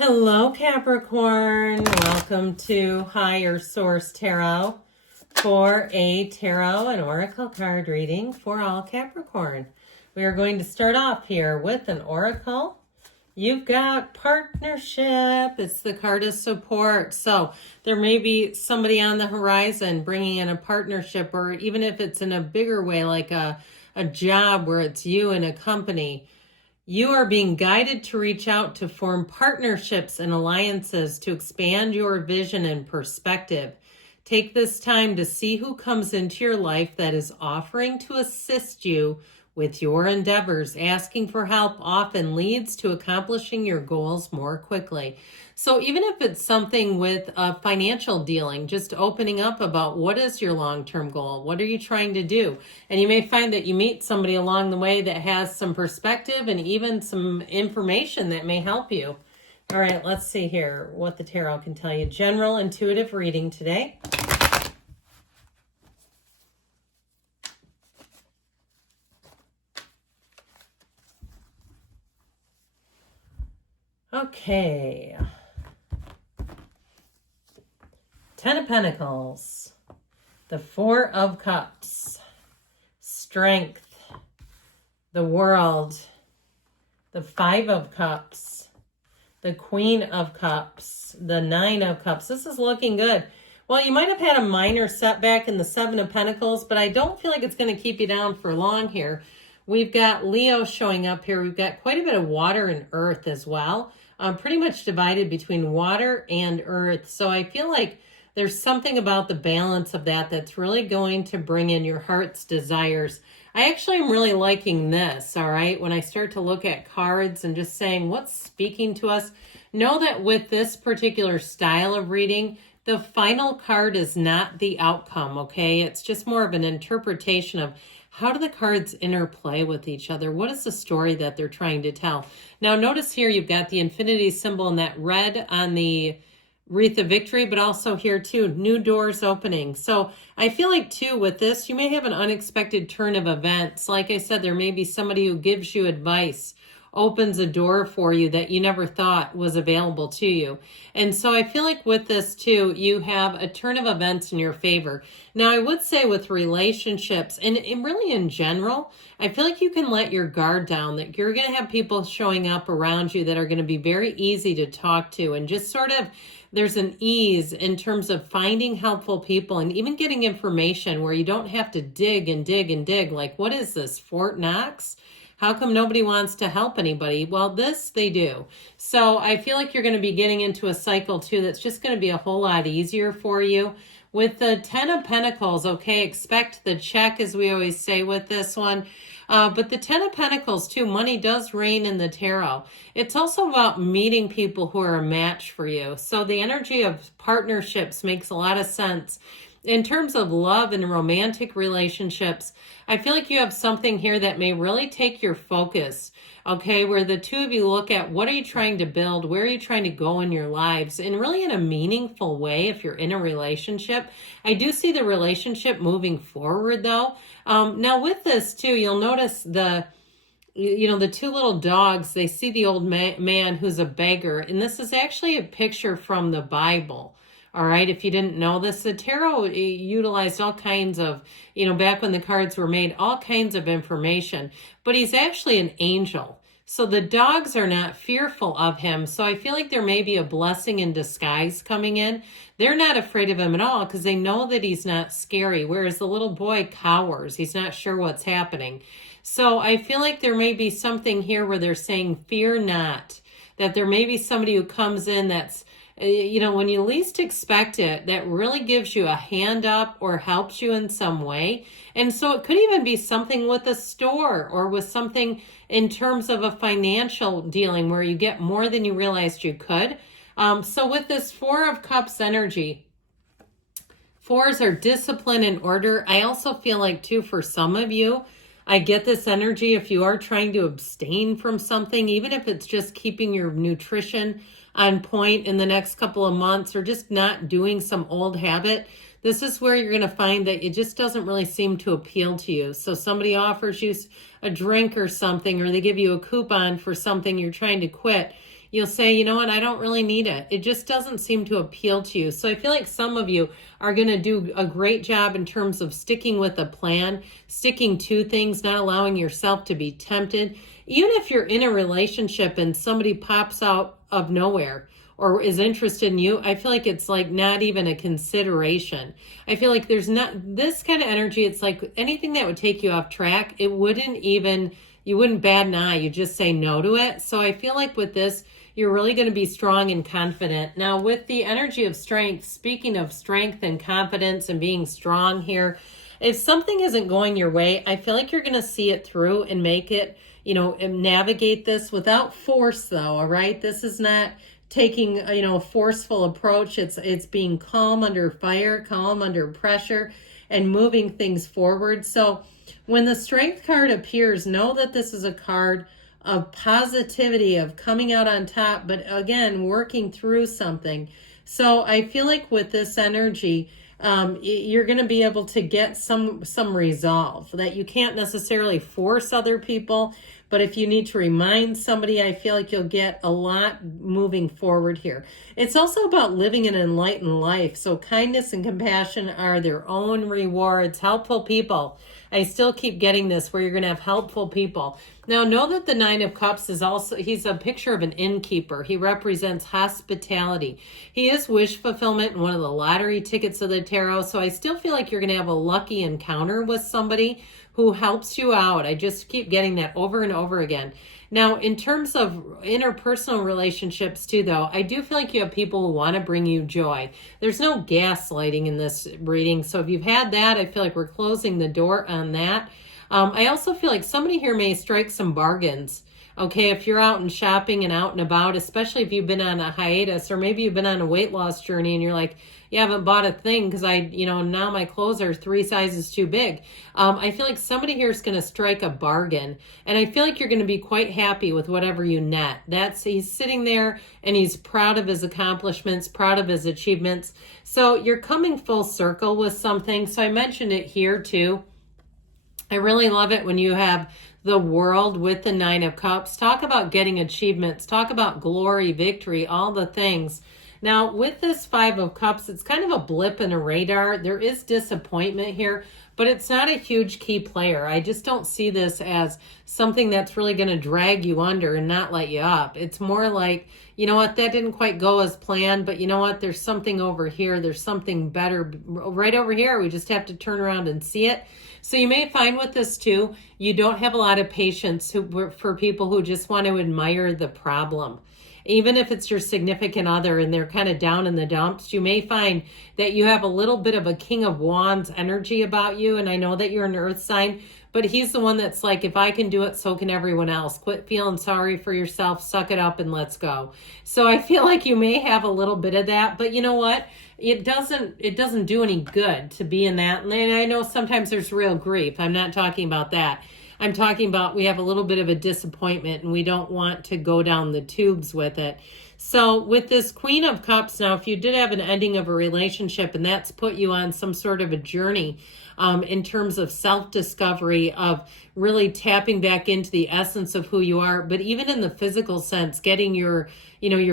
Hello, Capricorn. Welcome to Higher Source Tarot for a tarot and oracle card reading for all Capricorn. We are going to start off here with an oracle. You've got partnership. It's the card of support. So there may be somebody on the horizon bringing in a partnership, or even if it's in a bigger way, like a job where it's you and a company. You are being guided to reach out to form partnerships and alliances to expand your vision and perspective. Take this time to see who comes into your life that is offering to assist you with your endeavors. Asking for help often leads to accomplishing your goals more quickly. So even if it's something with a financial dealing, just opening up about what is your long-term goal? What are you trying to do? And you may find that you meet somebody along the way that has some perspective and even some information that may help you. All right, let's see here what the tarot can tell you. General intuitive reading today. Okay. 10 of Pentacles, the 4 of Cups, Strength, the World, the 5 of Cups, the Queen of Cups, the 9 of Cups. This is looking good. Well, you might have had a minor setback in the 7 of Pentacles, but I don't feel like it's going to keep you down for long here. We've got Leo showing up here. We've got quite a bit of water and earth as well. Pretty much divided between water and earth. So I feel like there's something about the balance of that that's really going to bring in your heart's desires. I actually am really liking this, all right? When I start to look at cards and just saying what's speaking to us, know that with this particular style of reading, the final card is not the outcome, okay? It's just more of an interpretation of how do the cards interplay with each other? What is the story that they're trying to tell? Now, notice here you've got the infinity symbol and that red on the wreath of victory, but also here too, new doors opening. So I feel like too with this, you may have an unexpected turn of events. Like I said, there may be somebody who gives you advice, opens a door for you that you never thought was available to you. And so I feel like with this too, you have a turn of events in your favor. Now I would say with relationships and really in general, I feel like you can let your guard down, that you're going to have people showing up around you that are going to be very easy to talk to, and just sort of there's an ease in terms of finding helpful people and even getting information where you don't have to dig and dig and dig. Like, what is this, Fort Knox? How come nobody wants to help anybody? Well, this they do. So I feel like you're going to be getting into a cycle too that's just going to be a whole lot easier for you. With the 10 of Pentacles, okay, expect the check, as we always say with this one. But the 10 of Pentacles too, money does reign in the tarot. It's also about meeting people who are a match for you. So the energy of partnerships makes a lot of sense. In terms of love and romantic relationships, I feel like you have something here that may really take your focus, okay, where the two of you look at what are you trying to build, where are you trying to go in your lives, and really in a meaningful way if you're in a relationship. I do see the relationship moving forward though. Now with this too, you'll notice the two little dogs, they see the old man who's a beggar, and this is actually a picture from the Bible. All right, if you didn't know this, the tarot utilized all kinds of, back when the cards were made, all kinds of information. But he's actually an angel. So the dogs are not fearful of him. So I feel like there may be a blessing in disguise coming in. They're not afraid of him at all because they know that he's not scary, whereas the little boy cowers. He's not sure what's happening. So I feel like there may be something here where they're saying, fear not, that there may be somebody who comes in that's, when you least expect it, that really gives you a hand up or helps you in some way. And so it could even be something with a store or with something in terms of a financial dealing where you get more than you realized you could. So with this 4 of Cups energy, 4s are discipline and order. I also feel like too, for some of you, I get this energy if you are trying to abstain from something, even if it's just keeping your nutrition on point in the next couple of months or just not doing some old habit, this is where you're going to find that it just doesn't really seem to appeal to you. So somebody offers you a drink or something, or they give you a coupon for something you're trying to quit. you'll say, you know what, I don't really need it. It just doesn't seem to appeal to you. So I feel like some of you are going to do a great job in terms of sticking with a plan, sticking to things, not allowing yourself to be tempted. Even if you're in a relationship and somebody pops out of nowhere or is interested in you, I feel like it's like not even a consideration. I feel like there's not this kind of energy. It's like anything that would take you off track, it wouldn't even, you wouldn't bat an eye. You just say no to it. So I feel like with this, you're really going to be strong and confident. Now, with the energy of strength, speaking of strength and confidence and being strong here, if something isn't going your way, I feel like you're going to see it through and make it, you know, and navigate this without force, though. All right. This is not taking, you know, a forceful approach. It's being calm under fire, calm under pressure, and moving things forward. So when the strength card appears, know that this is a card of positivity, of coming out on top, but again, working through something. So I feel like with this energy, you're going to be able to get some resolve that you can't necessarily force other people. But if you need to remind somebody, I feel like you'll get a lot moving forward here. It's also about living an enlightened life. So kindness and compassion are their own rewards. Helpful people. I still keep getting this where you're going to have helpful people. Now, know that the Nine of Cups is also, he's a picture of an innkeeper. He represents hospitality. He is wish fulfillment and one of the lottery tickets of the tarot. So I still feel like you're going to have a lucky encounter with somebody who helps you out. I just keep getting that over and over again. Now, in terms of interpersonal relationships too, though, I do feel like you have people who want to bring you joy. There's no gaslighting in this reading. So if you've had that, I feel like we're closing the door on that. I also feel like somebody here may strike some bargains. Okay, if you're out and shopping and out and about, especially if you've been on a hiatus or maybe you've been on a weight loss journey and you're like, you haven't bought a thing because now my clothes are 3 sizes too big. I feel like somebody here is going to strike a bargain, and I feel like you're going to be quite happy with whatever you net. He's sitting there and he's proud of his accomplishments, proud of his achievements. So you're coming full circle with something. So I mentioned it here too. I really love it when you have the World with the Nine of Cups. Talk about getting achievements. Talk about glory, victory, all the things. Now, with this Five of Cups, it's kind of a blip in a radar. There is disappointment here, but it's not a huge key player. I just don't see this as something that's really going to drag you under and not let you up. It's more like, you know what, that didn't quite go as planned, but you know what, there's something over here. There's something better right over here. We just have to turn around and see it. So you may find with this too, you don't have a lot of patience for people who just want to admire the problem. Even if it's your significant other and they're kind of down in the dumps, you may find that you have a little bit of a King of Wands energy about you. And I know that you're an earth sign, but he's the one that's like, if I can do it, so can everyone else. Quit feeling sorry for yourself, suck it up and let's go. So I feel like you may have a little bit of that, but you know what? It doesn't do any good to be in that. And I know sometimes there's real grief. I'm not talking about that. I'm talking about we have a little bit of a disappointment and we don't want to go down the tubes with it. So with this Queen of Cups, now, if you did have an ending of a relationship and that's put you on some sort of a journey in terms of self-discovery, of really tapping back into the essence of who you are, but even in the physical sense, getting your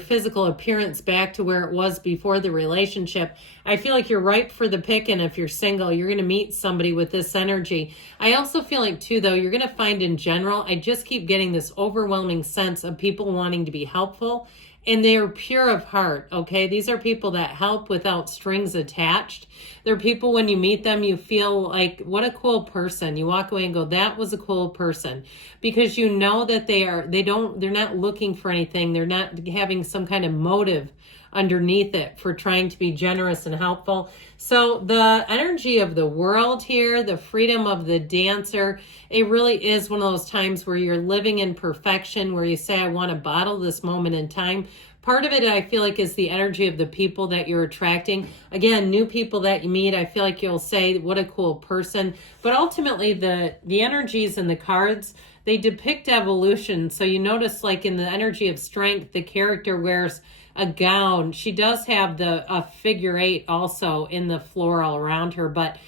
physical appearance back to where it was before the relationship, I feel like you're ripe for the picking. If you're single, you're going to meet somebody with this energy. I also feel like too, though, you're going to find in general, I just keep getting this overwhelming sense of people wanting to be helpful. And they're pure of heart, okay? These are people that help without strings attached. They're people, when you meet them, you feel like, what a cool person. You walk away and go, that was a cool person. Because you know that they're not looking for anything. They're not having some kind of motive underneath it for trying to be generous and helpful. So the energy of the World here, the freedom of the Dancer, it really is one of those times where you're living in perfection, where you say, I want to bottle this moment in time. Part of it, I feel like, is the energy of the people that you're attracting. Again, new people that you meet, I feel like you'll say, what a cool person. But ultimately, the energies in the cards, they depict evolution. So you notice, like in the energy of strength, the character wears a gown. She does have a figure 8 also in the floral around her, but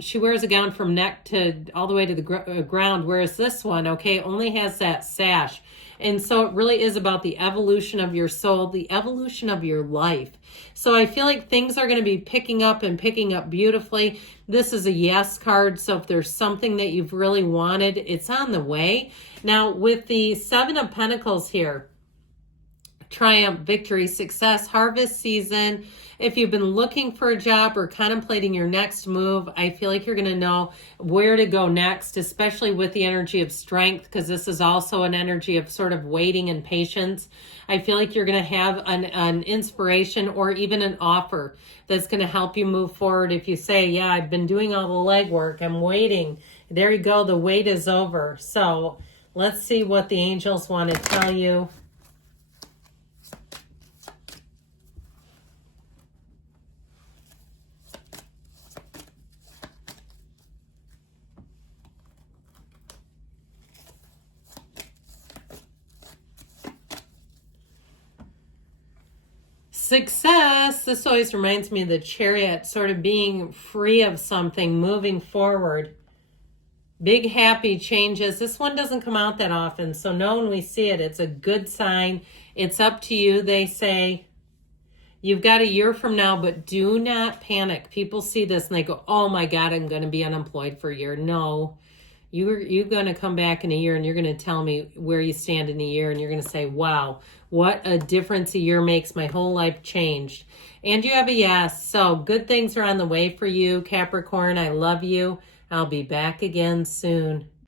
she wears a gown from neck to all the way to the ground, whereas this one, okay, only has that sash. And so it really is about the evolution of your soul, the evolution of your life. So I feel like things are going to be picking up and picking up beautifully. This is a yes card. So if there's something that you've really wanted, it's on the way. Now with the Seven of Pentacles here, triumph, victory, success, harvest season. If you've been looking for a job or contemplating your next move, I feel like you're going to know where to go next, especially with the energy of strength, because this is also an energy of sort of waiting and patience. I feel like you're going to have an inspiration or even an offer that's going to help you move forward. If you say, yeah, I've been doing all the legwork, I'm waiting. There you go. The wait is over. So let's see what the angels want to tell you. Success. This always reminds me of the Chariot, sort of being free of something, moving forward. Big happy changes. This one doesn't come out that often, so know when we see it, it's a good sign. It's up to you, they say. You've got a year from now, but do not panic. People see this and they go, oh my God, I'm going to be unemployed for a year. No, you're going to come back in a year and you're going to tell me where you stand in a year, and you're going to say, wow, what a difference a year makes. My whole life changed. And you have a yes. So good things are on the way for you, Capricorn. I love you. I'll be back again soon.